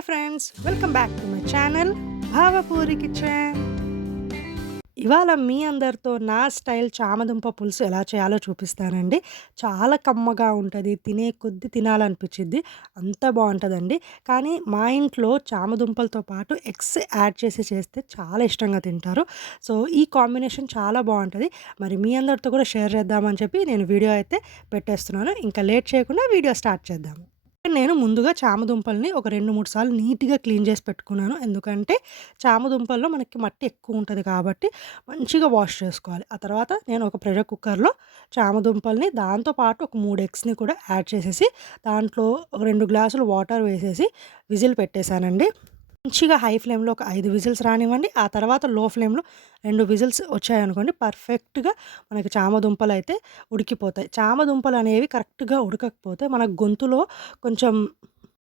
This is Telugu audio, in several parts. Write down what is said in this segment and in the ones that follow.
Hi friends, welcome back to my channel Bhavapuri kitchen. ఇవాళ మీ అందరితో నా స్టైల్ చామదుంప పులుసు ఎలా చేయాలో చూపిస్తానండి. చాలా కమ్మగా ఉంటుంది, తినే కొద్దీ తినాలనిపించిద్ది, అంత బాగుంటుందండి. కానీ మా ఇంట్లో చామదుంపలతో పాటు ఎగ్స్ యాడ్ చేసి చేస్తే చాలా ఇష్టంగా తింటారు. సో ఈ కాంబినేషన్ చాలా బాగుంటుంది. మరి మీ అందరితో కూడా షేర్ చేద్దామని చెప్పి నేను వీడియో అయితే పెట్టేస్తున్నాను. ఇంకా లేట్ చేయకుండా వీడియో స్టార్ట్ చేద్దాము. నేను ముందుగా చామదుంపల్ని ఒక 2, 3 సార్లు నీట్‌గా క్లీన్ చేసి పెట్టుకున్నాను. ఎందుకంటే చామదుంపల్లో మనకి మట్టి ఎక్కువ ఉంటది కాబట్టి మంచిగా వాష్ చేసుకోవాలి. ఆ తర్వాత నేను ఒక ప్రెషర్ కుక్కర్‌లో చామదుంపల్ని దాంతో పాటు ఒక 3 ఎగ్స్‌ని కూడా యాడ్ చేసేసి దాంట్లో ఒక 2 గ్లాసులు వాటర్ వేసేసి విజిల్ పెట్టేసానండి. మంచిగా హై ఫ్లేమ్‌లో ఒక 5 విజిల్స్ రానివ్వండి. ఆ తర్వాత లో ఫ్లేమ్‌లో 2 విజిల్స్ వచ్చాయనుకోండి, పర్ఫెక్ట్‌గా మనకి చామదుంపలైతే ఉడికిపోతాయి. చామదుంపలనేవి కరెక్ట్‌గా ఉడకకపోతే మన గొంతులో కొంచెం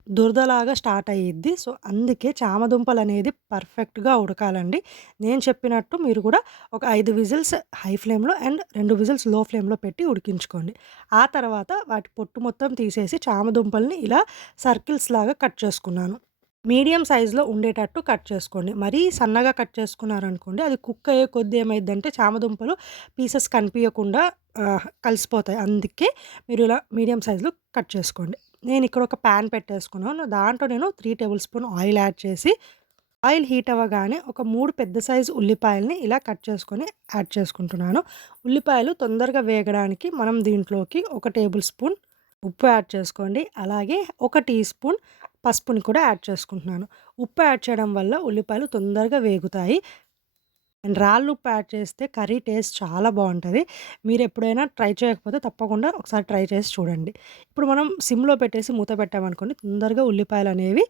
దురదలాగా స్టార్ట్ అయ్యిద్ది. సో, అందుకే చామదుంపలనేది పర్ఫెక్ట్‌గా ఉడకాలండి. నేను చెప్పినట్టు మీరు కూడా ఒక 5 విజిల్స్ హై ఫ్లేమ్‌లో అండ్ 2 విజిల్స్ లో ఫ్లేమ్‌లో పెట్టి ఉడికించుకోండి. ఆ తర్వాత వాటి పొట్టు మొత్తం తీసేసి చామదుంపల్ని ఇలా సర్కిల్స్ లాగా కట్ చేసుకున్నాను. మీడియం సైజులో ఉండేటట్టు కట్ చేసుకోండి. మరీ సన్నగా కట్ చేసుకున్నారనుకోండి, అది కుక్ అయ్యే కొద్దీ ఏమైద్దంటే చామదుంపలు పీసెస్ కనిపియకుండా కలిసిపోతాయి. అందుకే మీరు ఇలా మీడియం సైజులో కట్ చేసుకోండి. నేను ఇక్కడ ఒక పాన్ పెట్టేసుకున్నాను. దాంట్లో నేను 3 టేబుల్ స్పూన్ ఆయిల్ యాడ్ చేసి, ఆయిల్ హీట్ అవ్వగానే ఒక 3 పెద్ద సైజు ఉల్లిపాయల్ని ఇలా కట్ చేసుకొని యాడ్ చేసుకుంటున్నాను. ఉల్లిపాయలు తొందరగా వేగడానికి మనం దీంట్లోకి ఒక టేబుల్ స్పూన్ ఉప్పు యాడ్ చేసుకోండి. అలాగే ఒక టీ స్పూన్ పసుపుని కూడా యాడ్ చేసుకుంటున్నాను. ఉప్పు యాడ్ చేయడం వల్ల ఉల్లిపాయలు తొందరగా వేగుతాయి. అండ్ రాళ్ళుప్పు యాడ్ చేస్తే కర్రీ టేస్ట్ చాలా బావుంటది. మీరెప్పుడైనా ట్రై చేయకపోతే తప్పకుండా ఒకసారి ట్రై చేసి చూడండి. ఇప్పుడు మనం సిమ్‌లో పెట్టేసి మూత పెట్టామనుకోండి, తొందరగా ఉల్లిపాయలనేవి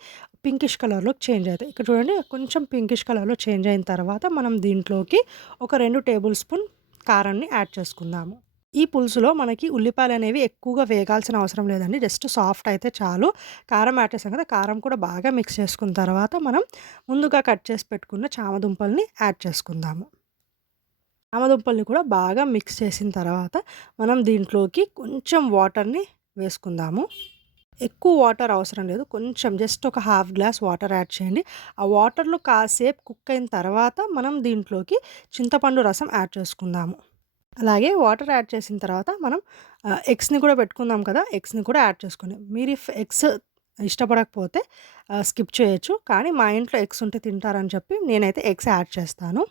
పింకిష్ కలర్‌లోకి చేంజ్ అవుతాయి. ఇక్కడ చూడండి, కొంచెం పింకిష్ కలర్‌లో చేంజ్ అయిన తర్వాత మనం దీంట్లోకి ఒక 2 టేబుల్ స్పూన్ కారాన్ని యాడ్ చేసుకుందాము. ఈ పులుసులో మనకి ఉల్లిపాయలనేవి ఎక్కువగా వేగాల్సిన అవసరం లేదండి. జస్ట్ సాఫ్ట్ అయితే చాలు. కారం యాడ్ చేసాం కదా! కారం కూడా బాగా మిక్స్ చేసుకున్న తర్వాత మనం ముందుగా కట్ చేసి పెట్టుకున్న చామదుంపల్ని యాడ్ చేసుకుందాము. చామదుంపల్ని కూడా బాగా మిక్స్ చేసిన తర్వాత మనం దీంట్లోకి కొంచెం వాటర్‌ని వేసుకుందాము. ఎక్కువ వాటర్ అవసరం లేదు. కొంచెం జస్ట్ ఒక హాఫ్ గ్లాస్ వాటర్ యాడ్ చేయండి. ఆ వాటర్‌లో కాసేపు కుక్ అయిన తర్వాత మనం దీంట్లోకి చింతపండు రసం యాడ్ చేసుకుందాము. అలాగే వాటర్ యాడ్ చేసిన తర్వాత మనం ఎగ్స్‌ని కూడా పెట్టుకుందాం కదా! ఎగ్స్‌ని కూడా యాడ్ చేసుకోండి. మీరు ఎగ్స్ ఇష్టపడకపోతే స్కిప్ చేయొచ్చు. కానీ మా ఇంట్లో ఎగ్స్ ఉంటే తింటారని చెప్పి నేనైతే ఎగ్స్ యాడ్ చేస్తాను.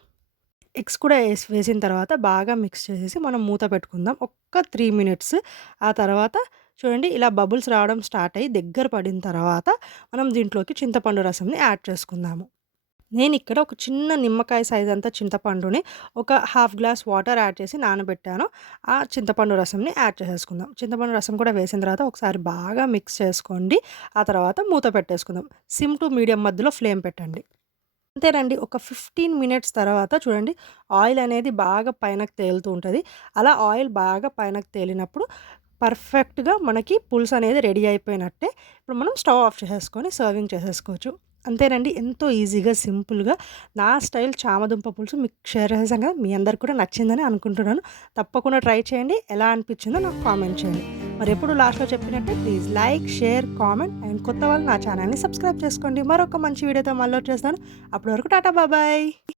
ఎగ్స్ కూడా వేసిన తర్వాత బాగా మిక్స్ చేసేసి మనం మూత పెట్టుకుందాం. ఒక్క 3 మినిట్స్. ఆ తర్వాత చూడండి, ఇలా బబుల్స్ రావడం స్టార్ట్ అయ్యి దగ్గర పడిన తర్వాత మనం దీంట్లోకి చింతపండు రసంని యాడ్ చేసుకుందాము. నేనిక్కడ ఒక చిన్న నిమ్మకాయ సైజ్ అంతా చింతపండుని ఒక హాఫ్ గ్లాస్ వాటర్ యాడ్ చేసి నానబెట్టాను. ఆ చింతపండు రసంని యాడ్ చేసేసుకుందాం. చింతపండు రసం కూడా వేసిన తర్వాత ఒకసారి బాగా మిక్స్ చేసుకోండి. ఆ తర్వాత మూత పెట్టేసుకుందాం. సిమ్ టు మీడియం మధ్యలో ఫ్లేమ్ పెట్టండి. అంతేనండి. ఒక 15 మినిట్స్ తర్వాత చూడండి, ఆయిల్ అనేది బాగా పైనకి తేలుతూ ఉంటది. అలా ఆయిల్ బాగా పైనకి తేలినప్పుడు పర్ఫెక్ట్‌గా మనకి పులుసు అనేది రెడీ అయిపోయినట్టే. ఇప్పుడు మనం స్టవ్ ఆఫ్ చేసేసుకొని సర్వింగ్ చేసేసుకోవచ్చు. అంతేనండి. ఎంతో ఈజీగా, సింపుల్‌గా నా స్టైల్ చామదుంప పులుసు మీకు షేర్ చేశాను కదా! మీ అందరికి కూడా నచ్చిందని అనుకుంటున్నాను. తప్పకుండా ట్రై చేయండి. ఎలా అనిపించిందో నాకు కామెంట్ చేయండి. మరెప్పుడు లాస్ట్‌లో చెప్పినట్టే please like, share, comment and కొత్త వాళ్ళు నా ఛానల్‌ని సబ్స్క్రైబ్ చేసుకోండి. మరొక మంచి వీడియోతో మళ్ళీ వచ్చేస్తాను. అప్పటి వరకు టాటా బాబాయ్.